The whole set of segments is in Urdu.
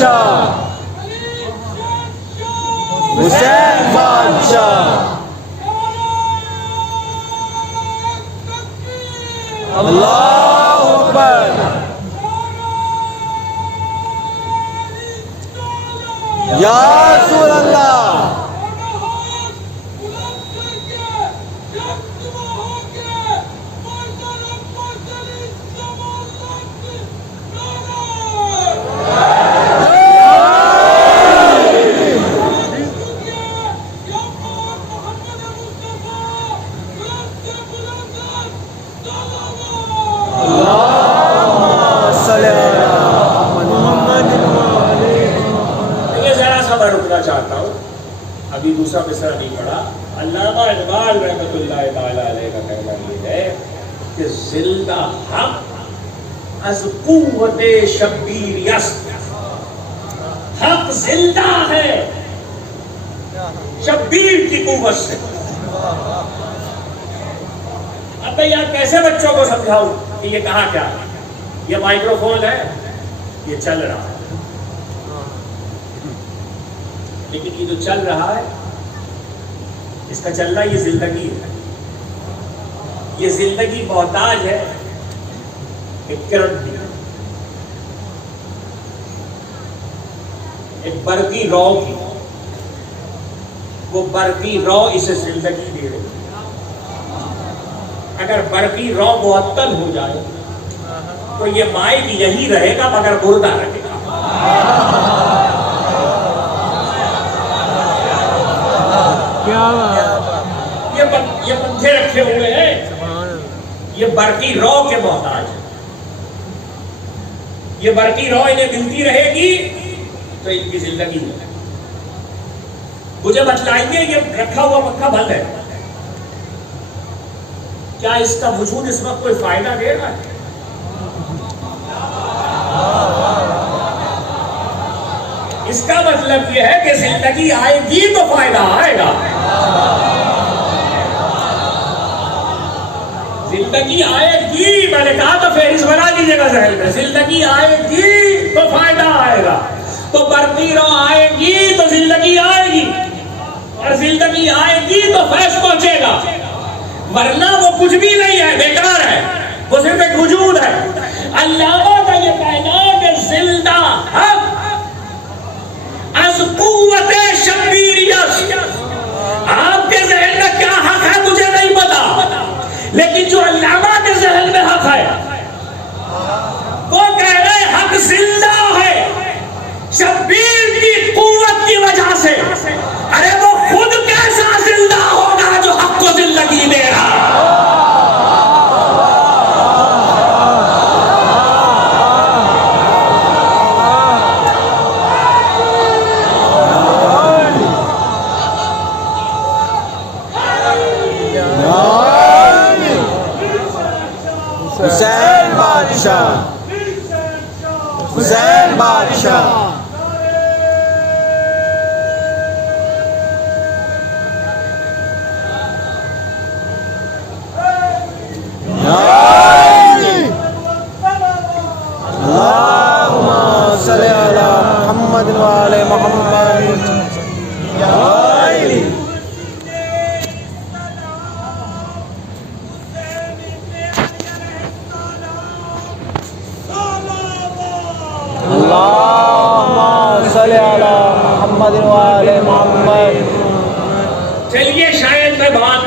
بادشاہ حسین بادشاہ اللہ اکبر یا رسول اللہ چاہتا ہوں ابھی دوسرا مصرع نہیں پڑھا. علامہ اقبال رحمۃ اللہ تعالی علیہ کا کہنا یہ ہے کہ زندہ حق از قوت شبیر یست. حق زندہ ہے شبیر کی قوت سے. اب میں یہاں کیسے بچوں کو سمجھاؤں کہ یہ کہا کیا ہے؟ یہ مائکرو فون ہے، یہ چل رہا ہے، لیکن یہ جو چل رہا ہے اس کا چلنا یہ زندگی ہے. یہ زندگی محتاج ہے ایک کرنٹ کی، ایک برقی رو کی. وہ برقی رو اسے زندگی دے رہی. اگر برقی رو معطل ہو جائے تو یہ مائک یہی رہے گا مگر مردہ رہے گا. یہ پنکھے رکھے ہوئے ہیں، یہ برقی رو کے محتاج ہے. یہ برقی رو انہیں ملتی رہے گی تو ان کی زندگی ہے. مجھے بتلائیے یہ رکھا ہوا پنکھا بند ہے، کیا اس کا وجود اس وقت کوئی فائدہ دے رہا ہے؟ اس کا مطلب یہ ہے کہ زندگی آئے گی تو فائدہ آئے گا. زندگی آئے گی، میں نے کہا تو فہرست بنا لیجیے گا ذہن میں. زندگی آئے گی تو فائدہ آئے گا. تو برقی رو آئے گی تو زندگی آئے گی، اور زندگی آئے گی تو فیض پہنچے گا. ورنہ وہ کچھ بھی نہیں ہے، بیکار ہے، وہ صرف ایک وجود ہے. علامہ کا یہ کہنا ہے کہ زندہ حق از قوت شبیریت. آپ کے ذہن میں کیا حق ہے مجھے نہیں پتا، لیکن جو علامہ کے ذہن میں حق ہے وہ کہہ رہے حق زندہ ہے شبیر کی قوت کی وجہ سے. ارے وہ خود کیسا زندہ ہوگا جو حق کو زندگی دے رہا. حسین بادشاہ حسین بادشاہ اللہم صلی علی محمد وعلی محمد. صلی علی محمد وعلی محمد. چلیے شاید میں بات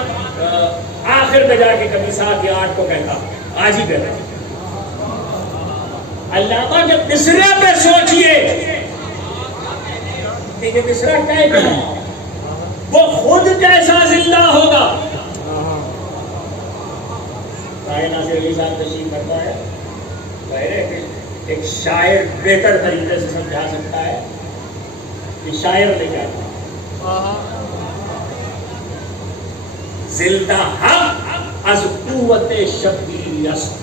آخر میں جا کے کبھی 7 یا 8 کو کہتا ہوں، آج ہی کہتا ہوں. علامہ جب مصرع پہ سوچئے کہ یہ مصرع کہہ گیا وہ خود کیسا زندہ ہوگا. راہ ناصر علی صاحب تشریف کرتا ہے، ایک شاعر بہتر طریقے سے سمجھا سکتا ہے کہ شاعر نے کیا کہا. زندہ حق از قوت شبیر است.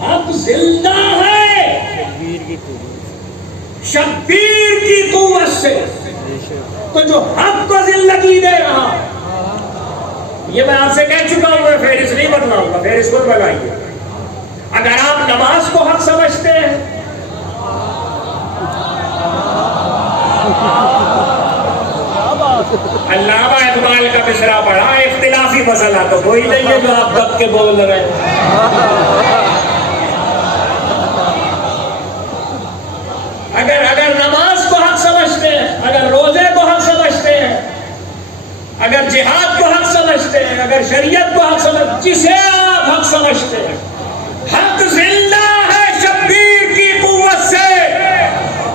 حق زندہ ہے شبیر کی قوت سے. تو جو حق کو زندگی دے رہا، یہ میں آپ سے کہہ چکا ہوں، میں فہرست نہیں بتلاؤں گا، فہرست خود بتائیے. اگر آپ نماز کو حق سمجھتے ہیں علامہ اقبال کا مصرع پڑھا، اختلافی مسئلہ تو کوئی نہیں ہے جو آپ دب کے بول رہے ہیں. اگر نماز کو حق سمجھتے ہیں، اگر روزے کو حق سمجھتے ہیں، اگر جہاد کو حق سمجھتے ہیں، اگر شریعت کو حق سمجھتے ہیں، جسے آپ حق سمجھتے ہیں، حق زندہ ہے شبیر کی قوت سے،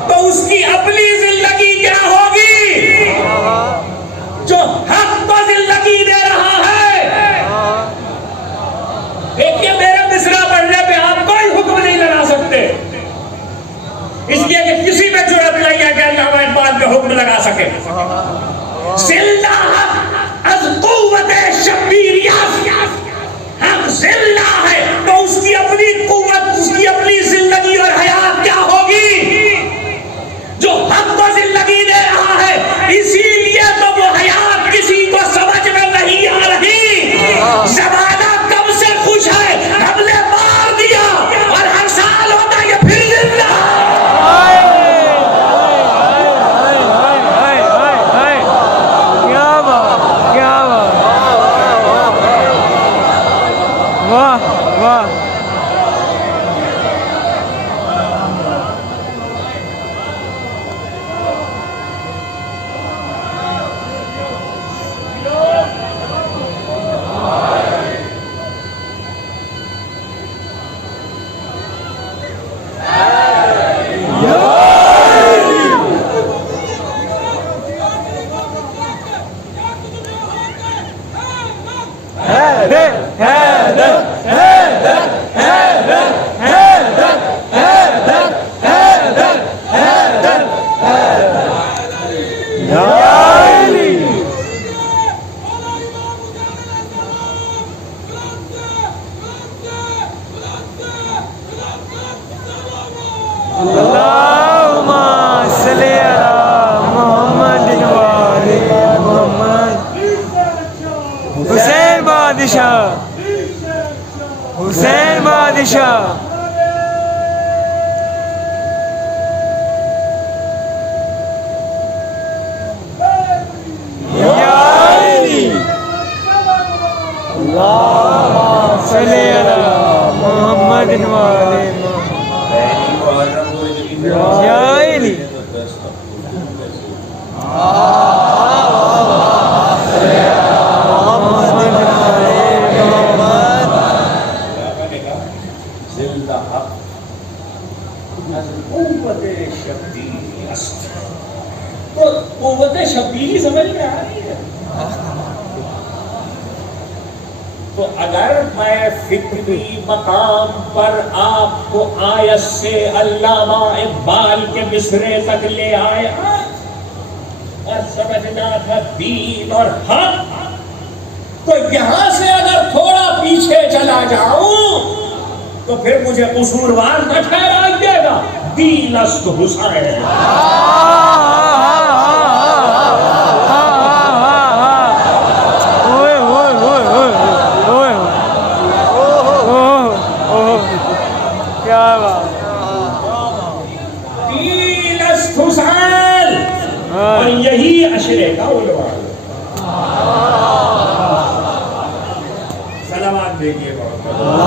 تو اس کی اپنی زندگی کیا ہوگی؟ جو حق کو زندگی دے رہا ہے. دیکھیے میرے مصرع پڑھنے پہ آپ کوئی حکم نہیں لگا سکتے، اس لیے کہ کسی میں جرأت نہیں ہے کہ علامہ اقبال پہ حکم لگا سکے. زندہ حق از قوت شبیریت، حق زندہ ہے تو اس کی اپنی قوت، اس کی اپنی زندگی اور حیات کیا ہوگی؟ جو حق کو زندگی دے رہا ہے، اسی لیے تو وہ حیات کسی کو سمجھ میں نہیں آ رہی. زمانہ کب سے خوش ہے، ہم نے مار دیا اور ہر سال ہوتا یہ پھر زندہ. واہ واہ. حسین بادشاہ اللہم صلی علی محمد یا علی. قوت شبیری سمجھ میں آ رہی ہے. تو اگر میں فکری مقام پر آپ کو آیت سے علامہ اقبال کے مصرے تک لے آیا اور سمجھنا تھا دین اور حق، تو یہاں سے اگر تھوڑا پیچھے چلا جاؤں تو پھر مجھے قصوروار نہ ٹھہرائیے گا. دین است حسین. اور یہی عشرے کا عنوان ہے. سلامات دیکھیے بہت محمد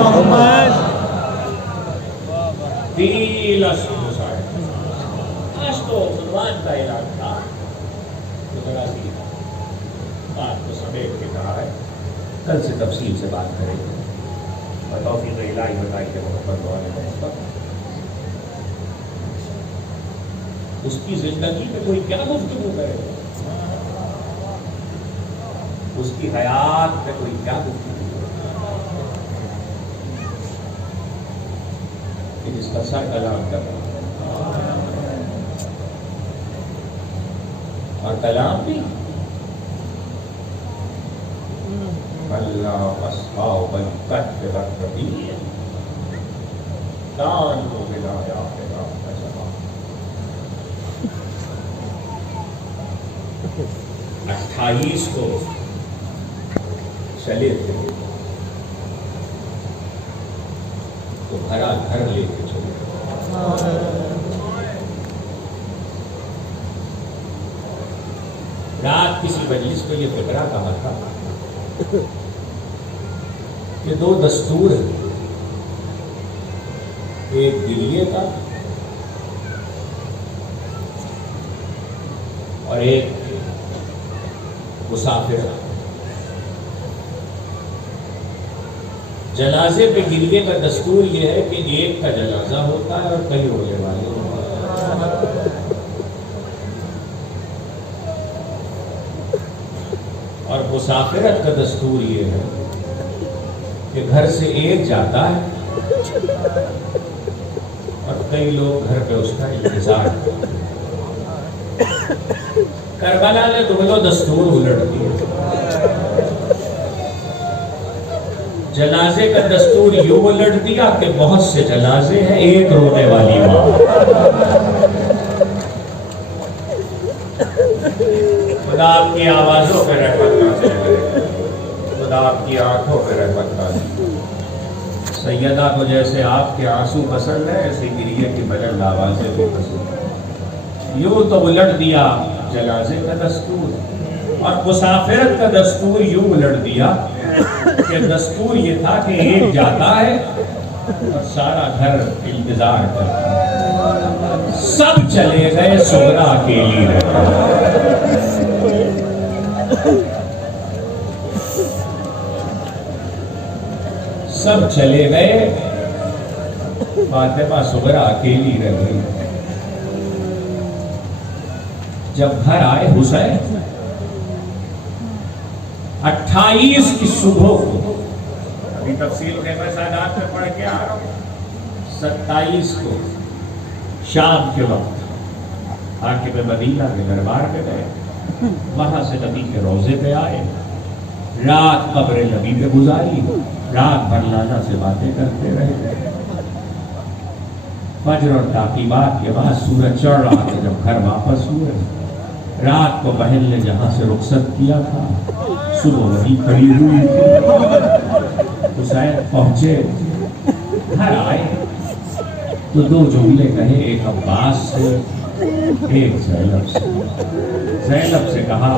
محمد. آج تو عنوان کا اعلان تھا تو ذرا سی بات کو سمیٹ کے کہا ہے. کل سے تفصیل سے بات کریں گے. توفیق الہی بتائی کہ محمد اس کی زندگی میں کوئی کیا گفتگو کرے گا، اس کی حیات میں کوئی کیا گفتگو کرے گا کہ جس کا سر کلام کر رہا اور کلام بھی اللہ اصحاب الکہف والرقیم کانوا بآیاتنا عجبا. 28 کو چلے تھے تو بھرا گھر لے کے چلے. کسی مجلس میں یہ فکرہ کہا تھا کہ دو دستور ہیں، ایک گریے کا اور ایک مسافر کا۔ جنازے پہ گریے کا دستور یہ ہے کہ ایک کا جنازہ ہوتا ہے اور کئی ہونے والے ہوتے ہیں، اور مسافرت کا دستور یہ ہے کہ گھر سے ایک جاتا ہے اور کئی لوگ گھر پہ اس کا انتظار کرتے ہیں۔ کربلا نے دونوں دستور الٹ دیے۔ جنازے کا دستور یوں الٹ دیا کہ بہت سے جنازے ہیں، ایک رونے والی ماں۔ خدا آپ کی آوازوں پہ رحمت نازل کرے، خدا آپ کی آنکھوں پہ رحمت نازل کرے۔ سیدہ کو جیسے آپ کے آنسو پسند ہے، ایسے گریے کی بلند آوازیں بھی پسند ہے۔ یوں تو الٹ دیا جنازے کا دستور، اور مسافرت کا دستور یوں الٹ دیا کہ دستور یہ تھا کہ ایک جاتا ہے اور سارا گھر انتظار کرتا ہے۔ سب چلے گئے، سغرا اکیلی رہ گئی۔ سب چلے گئے، فاطمہ سغرا اکیلی رہ گئی۔ جب گھر آئے حسین 28 کی صبح کو، ابھی تفصیل کے مسائلات میں پڑھ کے آ رہا ہوں، 27 کو شام کے وقت حاکم مدینہ کے دربار پہ گئے، وہاں سے نبی کے روضے پہ آئے، رات قبر نبی پہ گزاری، رات بھر لانا سے باتیں کرتے رہے۔ فجر اور تعقیبات کے بعد سورج چڑھ رہا تھا جب گھر واپس ہوئے۔ رات کو بہن نے جہاں سے رخصت کیا تھا، صبح وہی کھڑی ہوئی تھی۔ حسین پہنچے، گھر آئے تو دو جملے کہے، ایک عباس سے ایک زینب سے۔ زینب سے کہا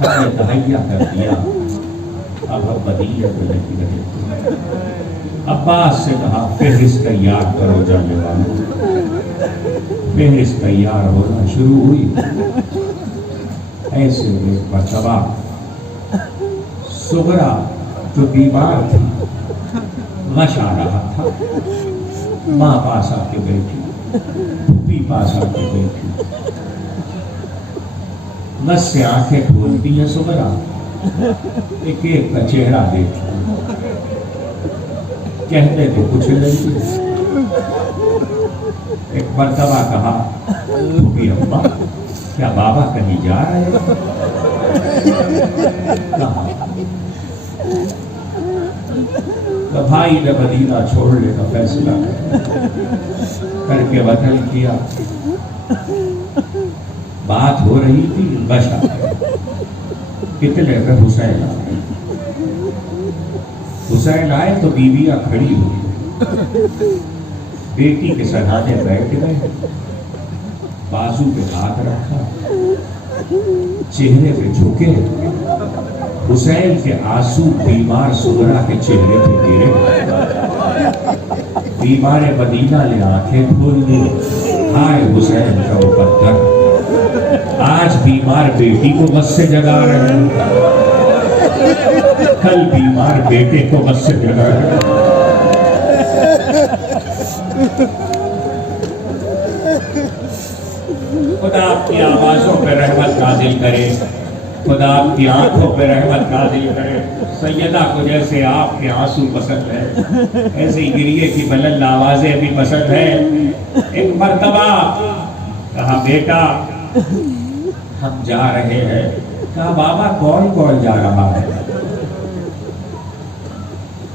ہم نے تہیا کر دیا، اب ہم مدینہ کو نہیں رہے۔ عباس سے کہا فہرست تیار کرو جانے والوں۔ فہرست تیار ہونا شروع ہوئی۔ ایسے ایک مرتبہ سغرا جو بیمار تھی، غش آ رہا تھا، ماں پاس آ کے بیٹھی، پھوپھی پاس آ کے بیٹھی، غش سے آنکھیں کھولتی ہیں سغرا، ایک ایک کا چہرہ دیکھتی، کہتے تو کچھ نہیں۔ ایک مرتبہ کہا پھوپھی اماں کیا بابا کہیں جا رہے ہیں؟ کہا تو بھائی نے مدینہ چھوڑنے کا فیصلہ کر کے وطن کیا۔ بات ہو رہی تھی بشا کتنے میں حسین آئے۔ حسین آئے تو بیویاں کھڑی ہوئی، بیٹی کے سرحانے بیٹھ گئے، بازو پہ ہاتھ رکھا، چہرے پہ جھکے۔ حسین کے آنسو بیمار سغرا کے چہرے پہ گرے۔ بیمار مدینہ نے آنکھیں کھول دی، ہائے حسین کا مقدر، آج بیمار بیٹی کو بس سے جگا رہے ہیں، کل بیمار بیٹے کو بس سے جگا رہے ہیں۔ خدا آپ کی آوازوں پہ رحمت نازل کرے، خدا آپ کی آنکھوں پہ رحمت نازل کرے۔ سیدہ کو جیسے آپ کے آنسو پسند ہے، ایسے گریے کی بلند آوازیں بھی پسند ہیں۔ ایک مرتبہ کہا بیٹا ہم جا رہے ہیں۔ کہا بابا کون کون جا رہا ہے؟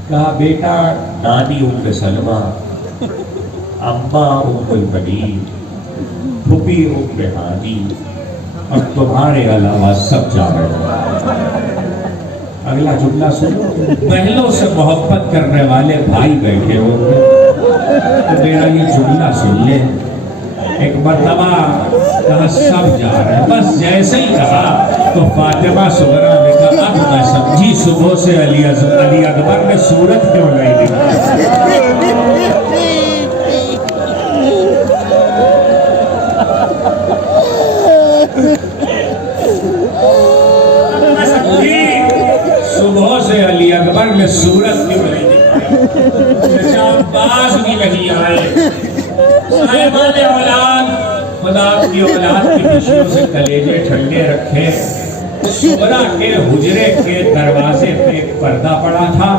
کہا بیٹا نانی ام سلمہ، اماں ام البنین، پھوپھی ام ہانی، اور تمہارے علاوہ سب جا رہے ہیں۔ اگلا جملہ سنو، بہنوں سے محبت کرنے والے بھائی بیٹھے ہوں گے تو میرا یہ جملہ سن لیں، ایک مرتبہ کہا سب جا رہے ہیں، بس جیسے ہی کہا تو فاطمہ صغریٰ نے کہا اب میں سمجھی صبح سے علی اکبر نے صورت کیوں نہیں دکھائی۔ صبح سے علی اکبر نے صورت کیوں نہیں دکھائی، چچا عباس بھی نہیں آئے، صاحبان اولاد خدا کی اولاد کی خوشیوں سے کلیجے ٹھنڈے رکھے۔ صغریٰ کے حجرے کے دروازے پہ ایک پردہ پڑا تھا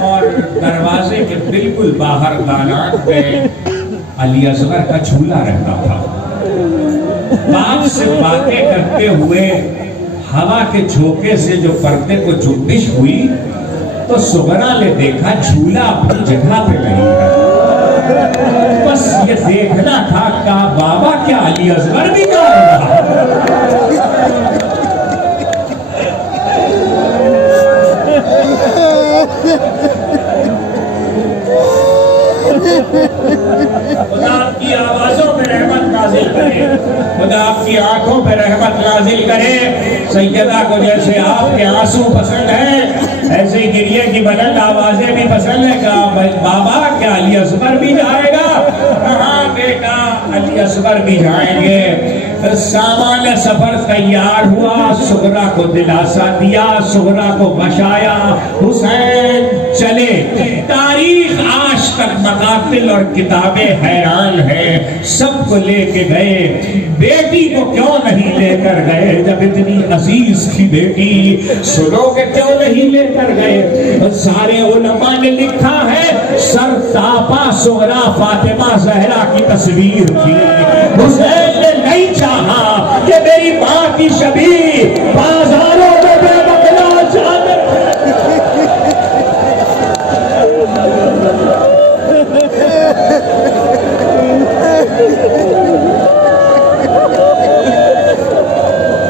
اور دروازے کے بالکل باہر دالان پہ علی اصغر کا جھولا رہتا تھا۔ باپ سے باتیں کرتے ہوئے ہوا کے جھونکے سے جو پردے کو جنبش ہوئی تو صغریٰ نے دیکھا جھولا اپنی جگہ پہ نہیں ہے، بس یہ دیکھنا تھا کہ بابا کیا علی اصغر بھی گا رہا خدا آپ کی آوازوں پہ رحمت نازل کرے، خدا آپ کی آنکھوں پہ رحمت نازل کرے۔ سیدہ کو جیسے آپ کے آنسو پسند ہیں ایسے ہی گریے کی بلند آوازیں بھی پسند ہے کہ بابا کیا علی اصغر بھی جائے گا؟ ہاں بیٹا علی اصغر بھی جائیں گے۔ سامان سفر تیار ہوا، صغریٰ کو دلاسا دیا، صغریٰ کو بشایا، حسین چلے۔ تاریخ آج تک مقاتل اور کتابیں حیران ہیں، سب کو لے کے گئے، بیٹی کو کیوں نہیں لے کر گئے؟ جب اتنی عزیز تھی بیٹی، سنو کہ کیوں نہیں لے کر گئے؟ سارے علماء نے لکھا ہے سر تاپا صغریٰ فاطمہ زہرا کی تصویر تھی۔ حسین نے نہیں چاہا کہ میری ماں کی شبیہ بازاروں میں بے بکلا چادر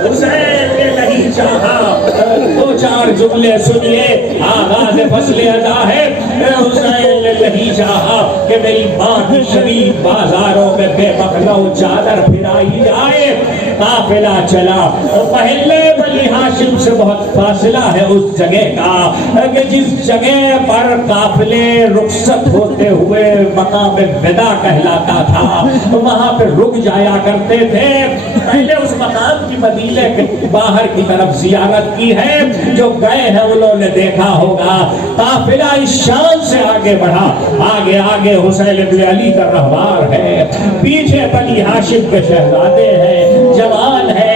حسین نے نہیں چاہا۔ دو چار جملے سنیے، آغاز فصل ادا ہے۔ حسین نے نہیں چاہا کہ میری ماں کی شبیہ بازاروں میں بے مخلو چادر پھرائی جائے۔ قافلہ چلا، محلے بنی ہاشم سے بہت فاصلہ ہے اس جگہ کا کہ جس جگہ پر قافلے رخصت ہوتے ہوئے مقام ودا کہلاتا تھا، وہاں پہ رک جایا کرتے تھے۔ پہلے اس مقام کی مدینے کے باہر کی طرف زیارت کی ہے، جو گئے ہیں انہوں نے دیکھا ہوگا۔ قافلہ اس شان سے آگے بڑھا، آگے آگے حسین بن علی کا رہوار ہے، پیچھے بنی ہاشم کے شہزادے ہیں، جوان ہے،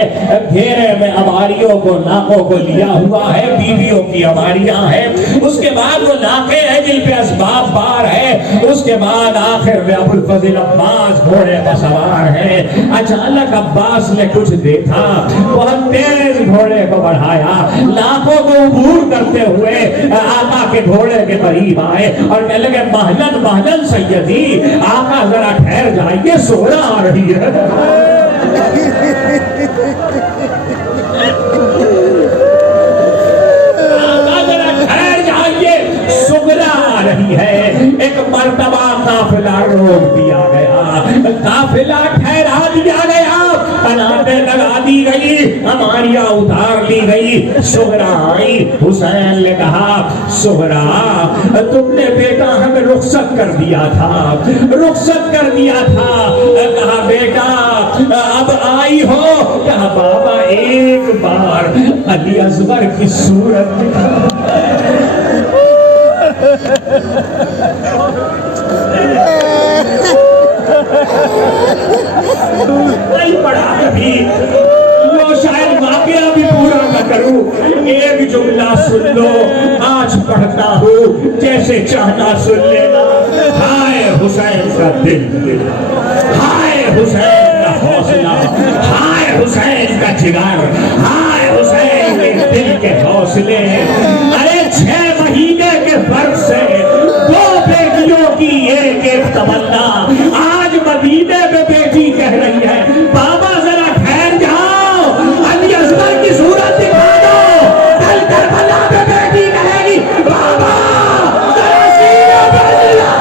گھیرے میں عواریوں کو ناکوں کو لیا ہوا ہے، بیویوں کی عواریاں ہیں، اس کے بعد وہ ناکے ہیں جن پہ اسباب بار ہے، اس کے بعد آخر میں ابو الفضل عباس گھوڑے پر سوار ہے۔ اچانک عباس نے کچھ دیکھا، بہت تیز گھوڑے کو بڑھایا، لاکھوں کو عبور کرتے ہوئے آقا کے گھوڑے کے قریب آئے اور کہنے لگے مہلن مہلن سیدی، آقا ذرا ٹھہر جائیے، صغریٰ آ رہی ہے۔ آقا ذرا ٹھہر جائیے، صغریٰ آ رہی ہے۔ ایک مرتبہ قافلہ روک دیا گیا، قافلہ ٹھہرا دیا گیا، قناتیں لگا دی گئی، ہماریاں اتار لی گئی، صغریٰ آئی۔ حسین نے کہا صغریٰ تم نے بیٹا ہمیں رخصت کر دیا تھا، رخصت کر دیا تھا۔ کہا بیٹا اب آئی ہو؟ کہا بابا ایک بار علی اصغر کی صورت نہیں پڑھا کبھی، لو شاید واقعہ بھی پورا نہ کروں، ایک جملہ سن لو، آج پڑھتا ہوں، جیسے چاہنا سن لینا۔ ہائے حسین کا دل، ہائے حسین کا حوصلہ، ہائے حسین کا جگر، ہائے حسین کے دل کے حوصلے۔ ارے 6 مہینے کے فرق سے 2 بیٹیوں کی ایک ایک تمنا، آج مدینے میں بیٹی کہہ رہی ہے بابا ذرا ٹھہر جاؤ، علی اصغر کی صورت دکھا دو۔ کل کربلا میں بیٹی کہے گی بابا ذرا سینہ پہ دلا۔